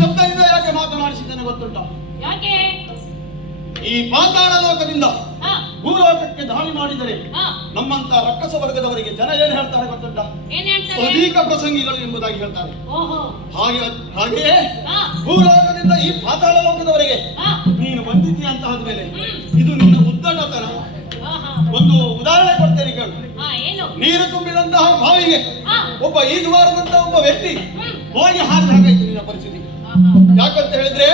ಶಬ್ದದಿಂದ ಯಾಕೆ ಮಾತನಾಡಿಸಿದ್ದೇನೆ ಗೊತ್ತುಂಟ? ಯಾಕೆ? ಈ ಪಾತಾಳ ಲೋಕದಿಂದ ಹಾ ಭೂಲೋಕಕ್ಕೆ ದಾಳಿ ಮಾಡಿದರೆ ಹಾ ನಮ್ಮಂತ ರಕ್ಕಸ ವರ್ಗದವರಿಗೆ ಜನ ಏನ್ ಹೇಳ್ತಾರೆ ಗೊತ್ತುಂಟ? ಏನ್ ಹೇಳ್ತಾರೆ? ಅಧಿಕ ಪ್ರಸಂಗಿಗಳು ಎಂಬುದಾಗಿ ಹೇಳ್ತಾರೆ. ಓಹೋ ಹಾಗೆಯೇ ಹಾ ಭೂಲೋಕದಿಂದ ಈ ಪಾತಾಳ ಲೋಕದವರೆಗೆ ಹಾ ನೀನು ಬಂದಿದ್ದೀಯ ಅಂತ ಆದ್ಮೇಲೆ ಇದು ನಿನ್ನ ಉದ್ದಟತನ. ಆಹಾ ಒಂದು ಉದಾಹರಣೆ ಕೊಡ್ತೇನೆ ಕೇಳು. ಹಾ ಏನು? ನೀರು ತುಂಬಿದಂತಹ ಬಾವಿಗೆ ಹಾ ಒಬ್ಬ ಈಜುವಾರದಂತಹ ಒಬ್ಬ ವ್ಯಕ್ತಿ ಹ್ಮ್ ಹೋಗಿ ಹಾರಿದ ಹಾಗಾಯ್ತು ನಿನ್ನ ಪರಿಸ್ಥಿತಿ. ಆಹಾ ಯಾಕಂತ ಹೇಳಿದ್ರೆ